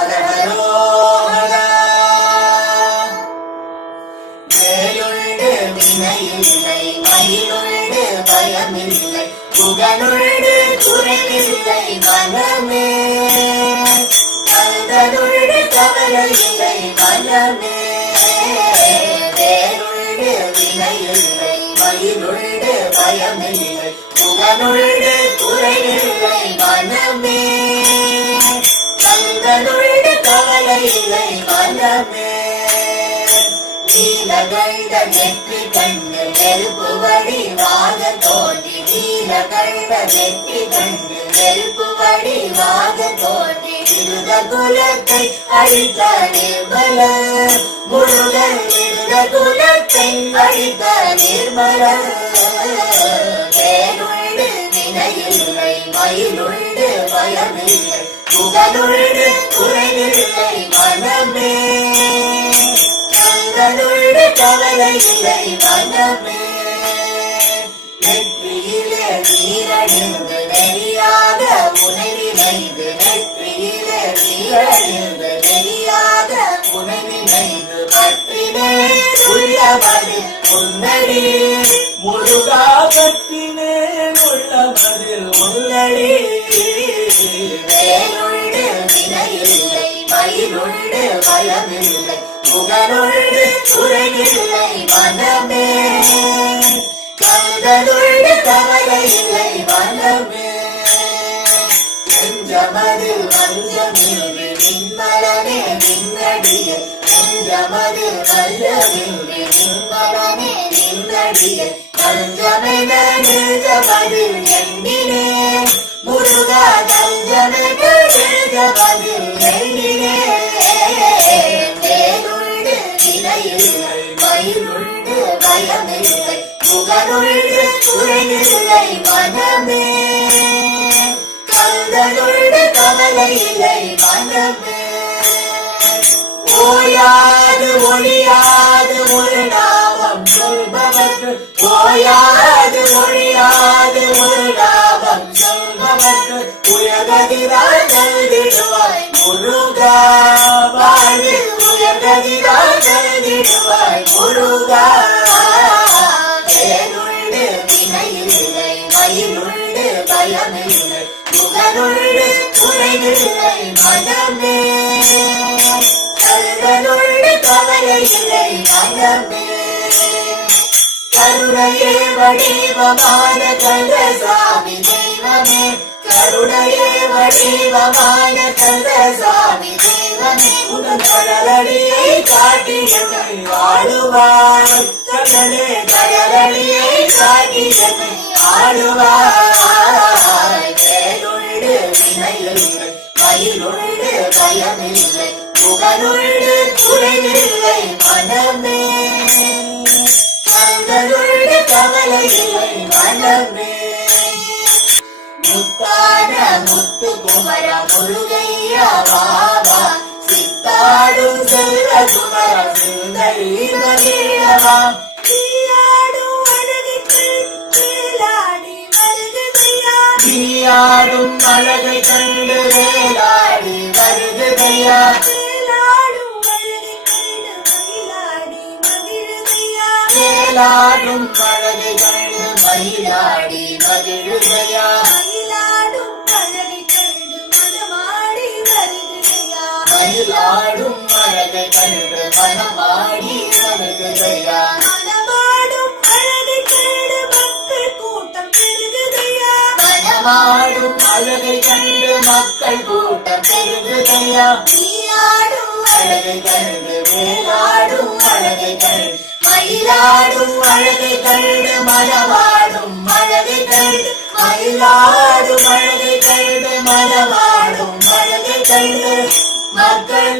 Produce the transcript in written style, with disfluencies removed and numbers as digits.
ஹரஹரோஹரா. வேலுண்டு வினையில்லை, மயிலுண்டு பயமில்லை, புகழுண்டு குறைவில்லை மனமே. கந்தனுண்டு கவலையில்லை மனமே. வேலுண்டு வினையில்லை, மயிலுண்டு பயமில்லை, புகழுண்டு குறைவில்லை மனமே. கந்தனுண்டு கவலையில்லை மனமே. நீலகண்ட நெற்றி கண்டு நெருப்பு வடிவாக தோன்றி, நீலகண்ட நெற்றி கண்டு நெருப்பு வடிவாக தோன்றி, இருத குலத்தை அழித்த நிர்மல முருகன், இருத குலத்தை அழித்த நிர்மல. வேலுண்டு வினையில்லை, மயிலுண்டு பயமில்லை, புகழுண்டு குறைவில்லை மனமே. கந்தனுண்டு கவலையில்லை மனமே. நெற்றியிலே நீரணிந்து நெறியாக உனை நினைந்து, நெற்றியிலே நீரணிந்து நெறியாக உனை நினைந்து, பற்றினே உள்ளமது உன்னடி முருகா, பற்றினே உள்ளமதில் உன்னடி. வேலுண்டு வினையில்லை, மயிலுண்டு பயமில்லை, புகழுண்டு குறைவில்லை மனமே. கந்தனுண்டு கவலையில்லை மனமே. நெஞ்சமதில் வஞ்சமின்றி நின்மலனே நின்னடியே, நெஞ்சமதில் வஞ்சமின்றி நின்மலனே நின்னடியே, தஞ்சமென நெஞ்சமதில் எண்ணினே முருகா, தஞ்சமென நெஞ்சமதில் எண்ணினே. வேலுண்டு வினையில்லை, மயிலுண்டு பயமில்லை, புகழுண்டு குறைவில்லை மனமே. கந்தனுண்டு கவலையில்லை மனமே. ஓயாது ஒழியாது ஒரு நாமம் சொல்பவர்க்கு, ஓயாது ஒழியாது ஒரு நாமம் சொல்பவர்க்கு, உயர்கதிரால் நல்கிடுவாய் முருகா, வாழ்வில் உயர்கதிரால் நல்கிடுவாய் முருகா. வேலுண்டு வினையில்லை, மயிலுண்டு பயமில்லை, புகழுண்டு குறைவில்லை மனமே. கந்தனுண்டு கவலையில்லை மனமே. கருணையே வடிவமான கந்தசாமி தெய்வமே, கருணையே வடிவமான கந்தசாமி தெய்வமே, உன் கடலடியை காட்டி என்னை ஆளுவாய், கண்ணனே கடலடியை காட்டி என்னை ஆளுவாய். வேலுண்டு வினையில்லை, மயிலுண்டு பயமில்லை, புகழுண்டு குறைவில்லை மனமே. கந்தனுண்டு கவலையில்லை மனமே. முத்தான முத்து குமர முருகையா பாபா, சித்தாடும் செல்வ குமர சிந்தை மகிழவா, நீயாடும் அழகைகள் வேலாடி வருகுதையா, நீயாடும் அழகை கண்டு வேலாடி வருகுதையா, வேலாடும் அழகை கண்டு மயிலாடி மகிழுதையா, வேலாடும் அழகை கண்டு மயிலாடி மகிழுதையா, மயிலாடும் அழகை கண்டு மனமாடி வருகுதையா, மயிலாடும் அழகை கண்டு மனமாடி வருகுதையா, மனமாடும் அழகை கண்டு மக்கள் கூட்டம் பெருகுதையா, மனமாடும் அழகை கண்டு மக்கள் கூட்டம் பெருகுதையா, நீயாடும் அழகை கண்டு வேலாடும் அழகை கண்டு மயிலாடும் அழகை கண்டு மனமாடும் அழகை கண்டு, மயிலாடும் அழகை கண்டு மனமாடும் அழகை கண்டு மக்கள்